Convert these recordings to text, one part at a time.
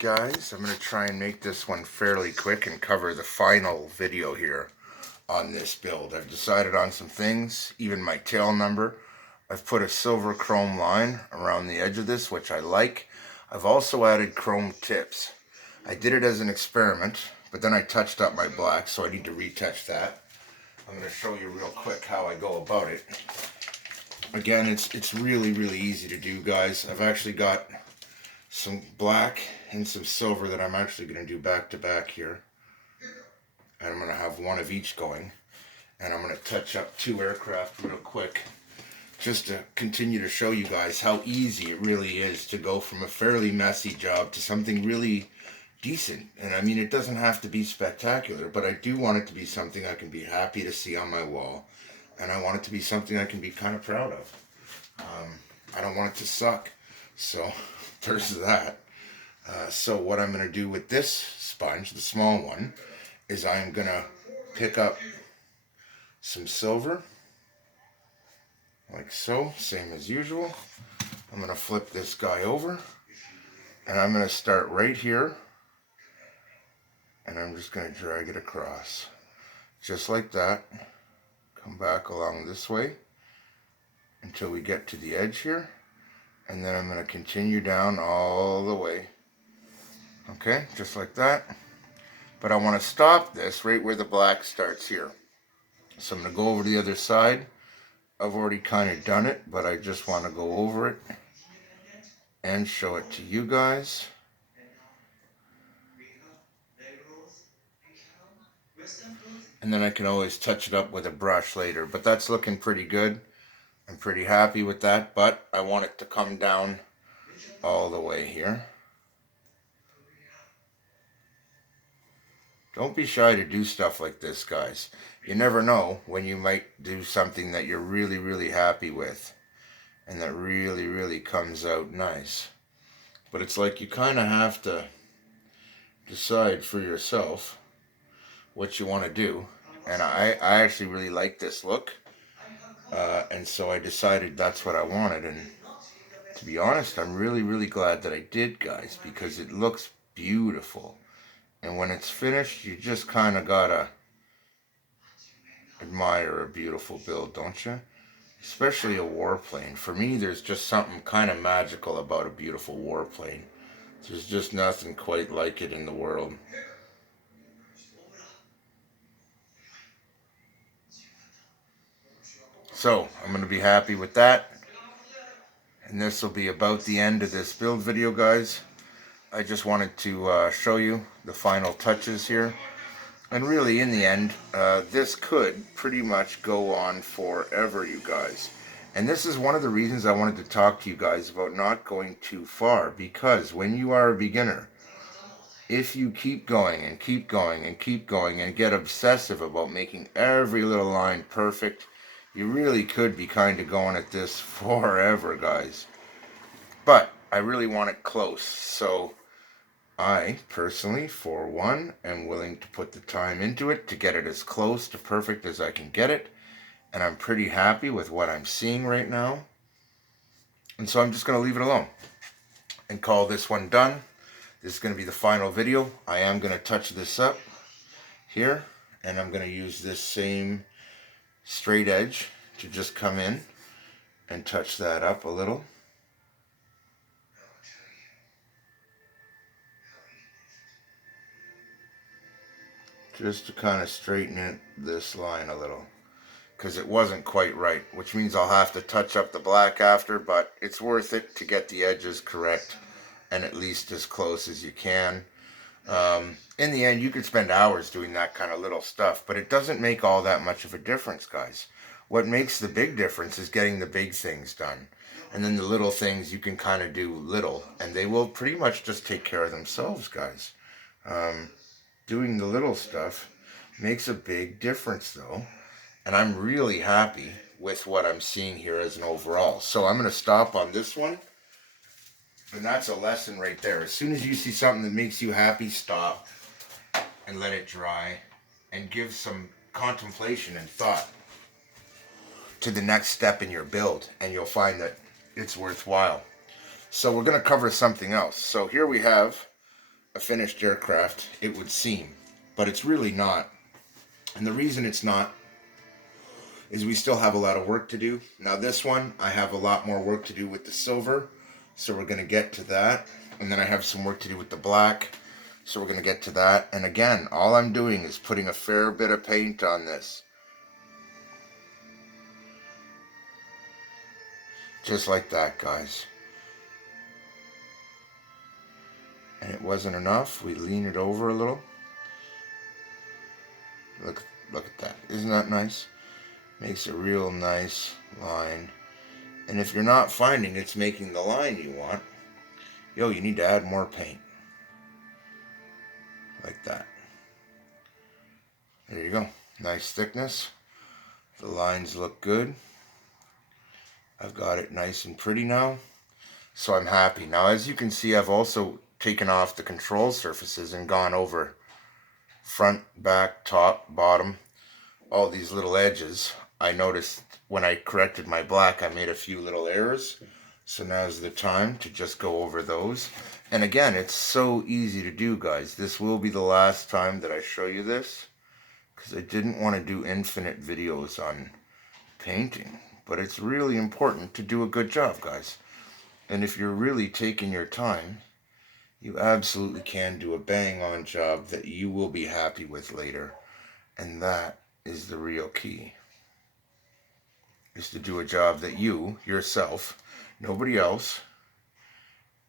Guys, I'm going to try and make this one fairly quick and cover the final video here on this build. I've decided on some things, even my tail number. I've put a silver chrome line around the edge of this, which I like. I've also added chrome tips. I did it as an experiment, but then I touched up my black, so I need to retouch that. I'm going to show you real quick how I go about it. Again, it's really easy to do, guys. I've actually got some black and some silver that I'm actually going to do back to back here. And I'm going to have one of each going. And I'm going to touch up two aircraft real quick, just to continue to show you guys how easy it really is to go from a fairly messy job to something really decent. And I mean, it doesn't have to be spectacular, but I do want it to be something I can be happy to see on my wall. And I want it to be something I can be kind of proud of. I don't want it to suck. So there's that. So what I'm going to do with this sponge, the small one, is I'm going to pick up some silver, like so, same as usual. I'm going to flip this guy over, and I'm going to start right here, and I'm just going to drag it across, just like that. Come back along this way until we get to the edge here, and then I'm going to continue down all the way. Okay, just like that. But I want to stop this right where the black starts here. So I'm going to go over to the other side. I've already kind of done it, but I just want to go over it and show it to you guys. And then I can always touch it up with a brush later, but that's looking pretty good. I'm pretty happy with that, but I want it to come down all the way here. Don't be shy to do stuff like this, guys. You never know when you might do something that you're really happy with and that really comes out nice. But it's like you kind of have to decide for yourself what you want to do. And I actually really like this look. And so I decided that's what I wanted. And to be honest, I'm really glad that I did, guys, because it looks beautiful. And when it's finished, you just kind of gotta admire a beautiful build, don't you? Especially a warplane. For me, there's just something kind of magical about a beautiful warplane. There's just nothing quite like it in the world. So, I'm going to be happy with that. And this will be about the end of this build video, guys. I just wanted to show you the final touches here. And really, in the end, this could pretty much go on forever, you guys. And this is one of the reasons I wanted to talk to you guys about not going too far. Because when you are a beginner, if you keep going and keep going and keep going and get obsessive about making every little line perfect, you really could be kind of going at this forever, guys. But I really want it close, so I, personally, for one, am willing to put the time into it to get it as close to perfect as I can get it. And I'm pretty happy with what I'm seeing right now. And so I'm just going to leave it alone and call this one done. This is going to be the final video. I am going to touch this up here. And I'm going to use this same straight edge to just come in and touch that up a little. Just to kind of straighten it, this line a little, because it wasn't quite right, which means I'll have to touch up the black after, but it's worth it to get the edges correct and at least as close as you can. In the end, you could spend hours doing that kind of little stuff, but it doesn't make all that much of a difference, guys. What makes the big difference is getting the big things done. And then the little things you can kind of do little, and they will pretty much just take care of themselves, guys. Doing the little stuff makes a big difference, though. And I'm really happy with what I'm seeing here as an overall. So I'm going to stop on this one. And that's a lesson right there. As soon as you see something that makes you happy, stop and let it dry and give some contemplation and thought to the next step in your build, and you'll find that it's worthwhile. So we're going to cover something else. So here we have a finished aircraft, it would seem. But it's really not. And the reason it's not is we still have a lot of work to do. Now this one, I have a lot more work to do with the silver, so we're going to get to that. And then I have some work to do with the black, so we're going to get to that. And again, all I'm doing is putting a fair bit of paint on this. Just like that, guys. And it wasn't enough. We lean it over a little. Look at that. Isn't that nice? Makes a real nice line. And if you're not finding it's making the line you want, you need to add more paint. Like that. There you go. Nice thickness. The lines look good. I've got it nice and pretty now. So I'm happy. Now as you can see, I've also taken off the control surfaces and gone over front, back, top, bottom, all these little edges. I noticed when I corrected my black, I made a few little errors. So now's the time to just go over those. And again, it's so easy to do, guys. This will be the last time that I show you this, because I didn't want to do infinite videos on painting. But it's really important to do a good job, guys. And if you're really taking your time, you absolutely can do a bang-on job that you will be happy with later. And that is the real key. Is to do a job that you, yourself, nobody else,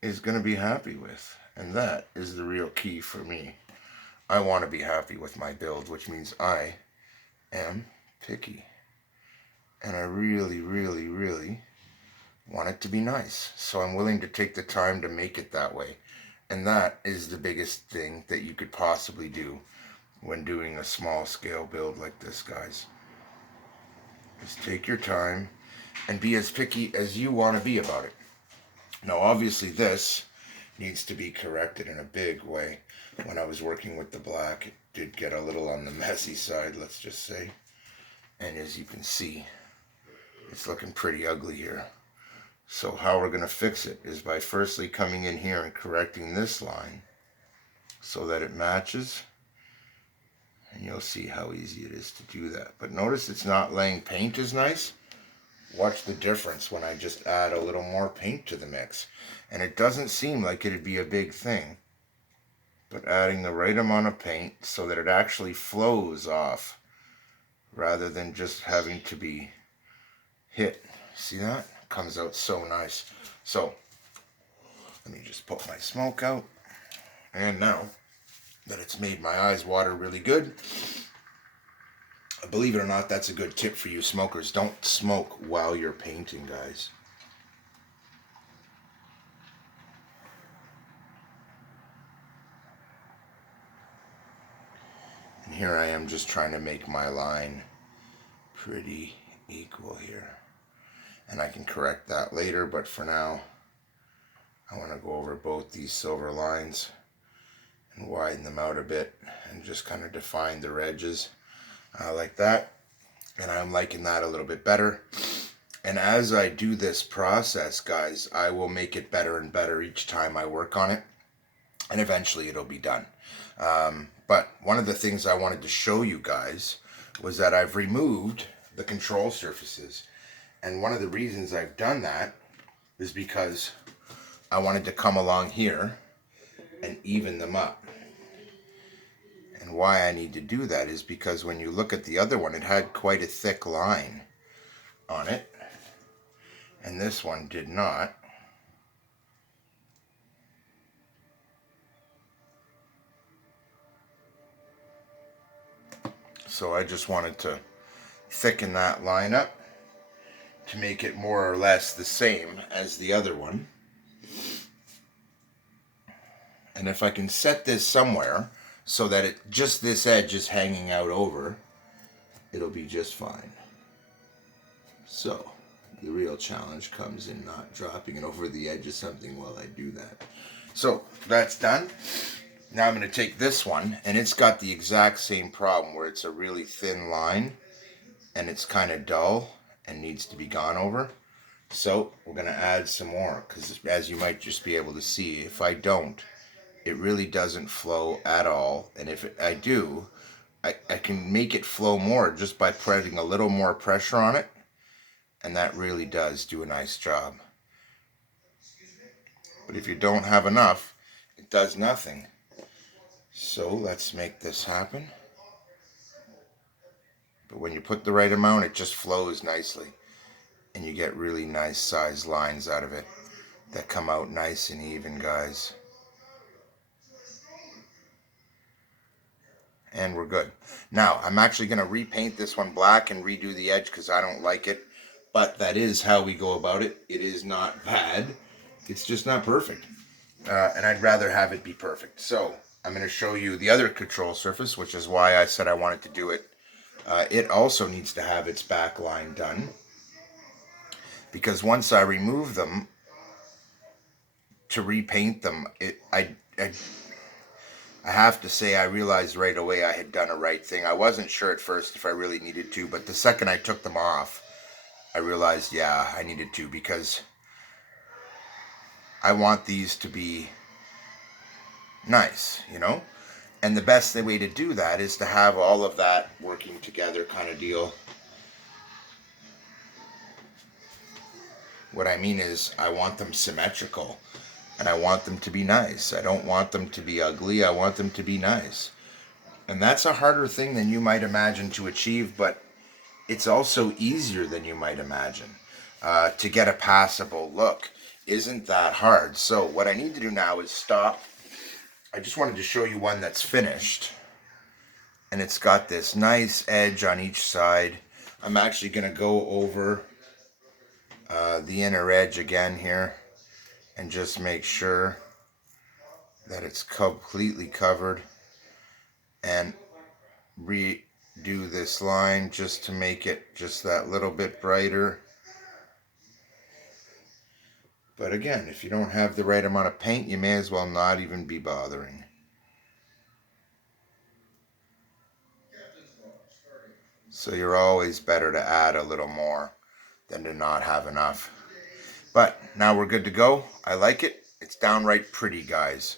is going to be happy with. And that is the real key for me. I want to be happy with my build, which means I am picky. And I really, really, really want it to be nice. So I'm willing to take the time to make it that way. And that is the biggest thing that you could possibly do when doing a small scale build like this, guys. Just take your time and be as picky as you want to be about it. Now obviously this needs to be corrected in a big way. When I was working with the black, it did get a little on the messy side, let's just say. And as you can see, it's looking pretty ugly here. So how we're going to fix it is by firstly coming in here and correcting this line so that it matches. And you'll see how easy it is to do that. But notice it's not laying paint as nice. Watch the difference when I just add a little more paint to the mix. And it doesn't seem like it'd be a big thing. But adding the right amount of paint so that it actually flows off rather than just having to be hit. See that? Comes out so nice. So let me just put my smoke out. And now that it's made my eyes water really good, believe it or not, that's a good tip for you smokers. Don't smoke while you're painting, guys. And here I am just trying to make my line pretty equal here. And I can correct that later, but for now, I want to go over both these silver lines and widen them out a bit and just kind of define their edges like that. And I'm liking that a little bit better. And as I do this process, guys, I will make it better and better each time I work on it. And eventually it'll be done. But one of the things I wanted to show you guys was that I've removed the control surfaces. And one of the reasons I've done that is because I wanted to come along here and even them up. And why I need to do that is because when you look at the other one, it had quite a thick line on it. And this one did not. So I just wanted to thicken that line up to make it more or less the same as the other one. And if I can set this somewhere so that just this edge is hanging out over, it'll be just fine. So the real challenge comes in not dropping it over the edge of something while I do that. So that's done. Now I'm going to take this one, and it's got the exact same problem where it's a really thin line and it's kind of dull and needs to be gone over. So we're going to add some more, because as you might just be able to see, if I don't, it really doesn't flow at all. And if I do, I can make it flow more just by putting a little more pressure on it. And that really does do a nice job. But if you don't have enough, it does nothing. So let's make this happen. But when you put the right amount, it just flows nicely. And you get really nice sized lines out of it that come out nice and even, guys. And we're good. Now, I'm actually going to repaint this one black and redo the edge because I don't like it. But that is how we go about it. It is not bad. It's just not perfect. And I'd rather have it be perfect. So, I'm going to show you the other control surface, which is why I said I wanted to do it. It also needs to have its back line done. Because once I remove them, to repaint them, I have to say I realized right away I had done a right thing. I wasn't sure at first if I really needed to, but the second I took them off, I realized, yeah, I needed to, because I want these to be nice, you know? And the best way to do that is to have all of that working together kind of deal. What I mean is I want them symmetrical. And I want them to be nice. I don't want them to be ugly. I want them to be nice. And that's a harder thing than you might imagine to achieve, but it's also easier than you might imagine. To get a passable look isn't that hard. So what I need to do now is stop. I just wanted to show you one that's finished. And it's got this nice edge on each side. I'm actually going to go over the inner edge again here and just make sure that it's completely covered, and redo this line just to make it just that little bit brighter. But again, if you don't have the right amount of paint, you may as well not even be bothering. So you're always better to add a little more than to not have enough. But now we're good to go. I like it. It's downright pretty, guys.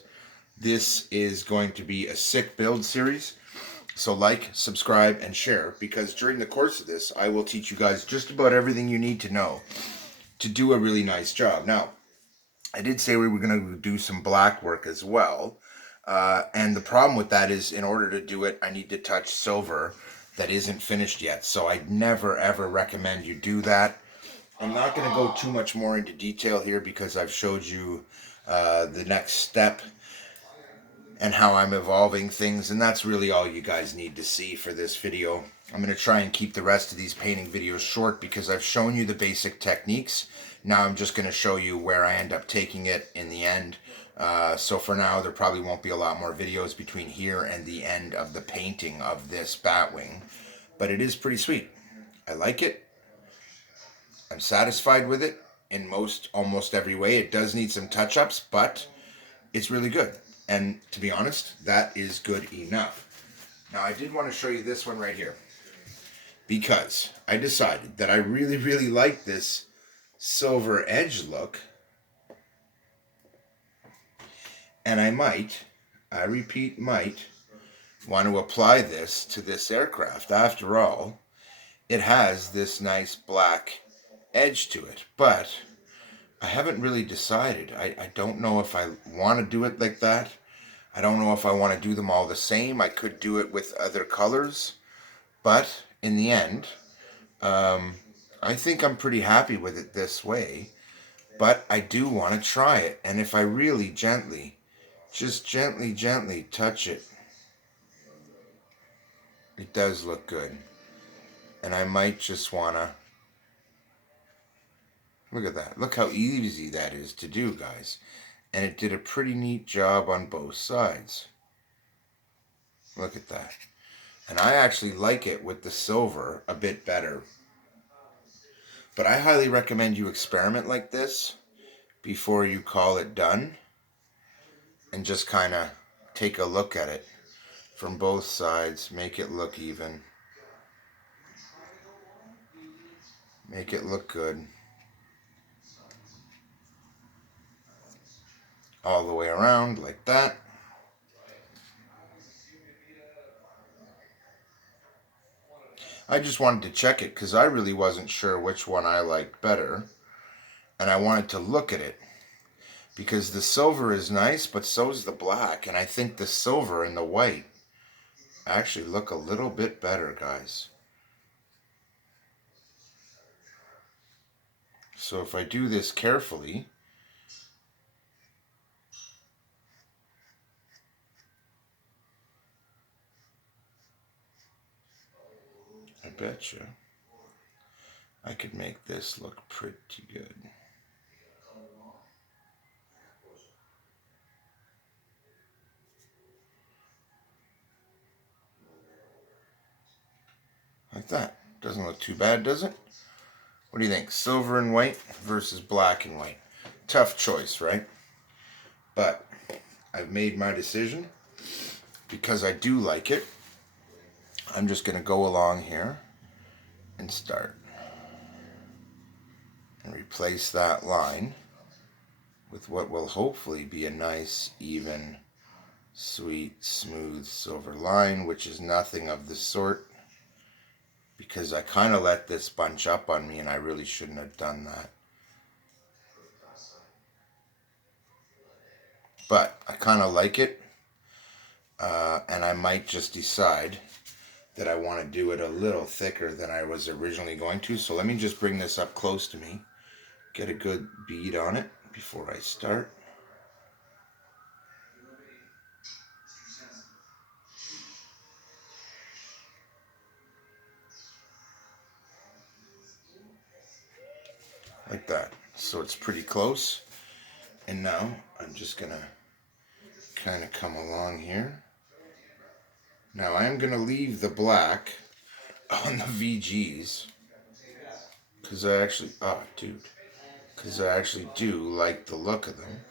This is going to be a sick build series. So like, subscribe, and share, because during the course of this, I will teach you guys just about everything you need to know to do a really nice job. Now, I did say we were going to do some black work as well. And the problem with that is, in order to do it, I need to touch silver that isn't finished yet. So I'd never, ever recommend you do that. I'm not going to go too much more into detail here because I've showed you the next step and how I'm evolving things, and that's really all you guys need to see for this video. I'm going to try and keep the rest of these painting videos short because I've shown you the basic techniques. Now I'm just going to show you where I end up taking it in the end. So for now, there probably won't be a lot more videos between here and the end of the painting of this Batwing. But it is pretty sweet. I like it. I'm satisfied with it in almost every way. It does need some touch-ups, but it's really good. And to be honest, that is good enough. Now, I did want to show you this one right here, because I decided that I really, really like this silver edge look. And I repeat, might want to apply this to this aircraft. After all, it has this nice black edge to it. But I haven't really decided. I don't know if I want to do it like that. I don't know if I want to do them all the same. I could do it with other colors. But in the end, I think I'm pretty happy with it this way. But I do want to try it. And if I really gently, just gently touch it, it does look good. And I might just want to... Look at that. Look how easy that is to do, guys. And it did a pretty neat job on both sides. Look at that. And I actually like it with the silver a bit better. But I highly recommend you experiment like this before you call it done. And just kind of take a look at it from both sides. Make it look even. Make it look good. All the way around like that. I just wanted to check it because I really wasn't sure which one I liked better. And I wanted to look at it because the silver is nice, but so is the black. And I think the silver and the white actually look a little bit better, guys. So if I do this carefully, I bet you I could make this look pretty good. Like that. Doesn't look too bad, does it? What do you think? Silver and white versus black and white. Tough choice, right? But I've made my decision because I do like it. I'm just going to go along here and start and replace that line with what will hopefully be a nice, even, sweet, smooth silver line, which is nothing of the sort because I kind of let this bunch up on me and I really shouldn't have done that. But I kind of like it, and I might just decide that I want to do it a little thicker than I was originally going to. So let me just bring this up close to me, get a good bead on it before I start. Like that. So it's pretty close. And now I'm just going to kind of come along here. Now I'm going to leave the black on the VGs because I actually, because I actually do like the look of them.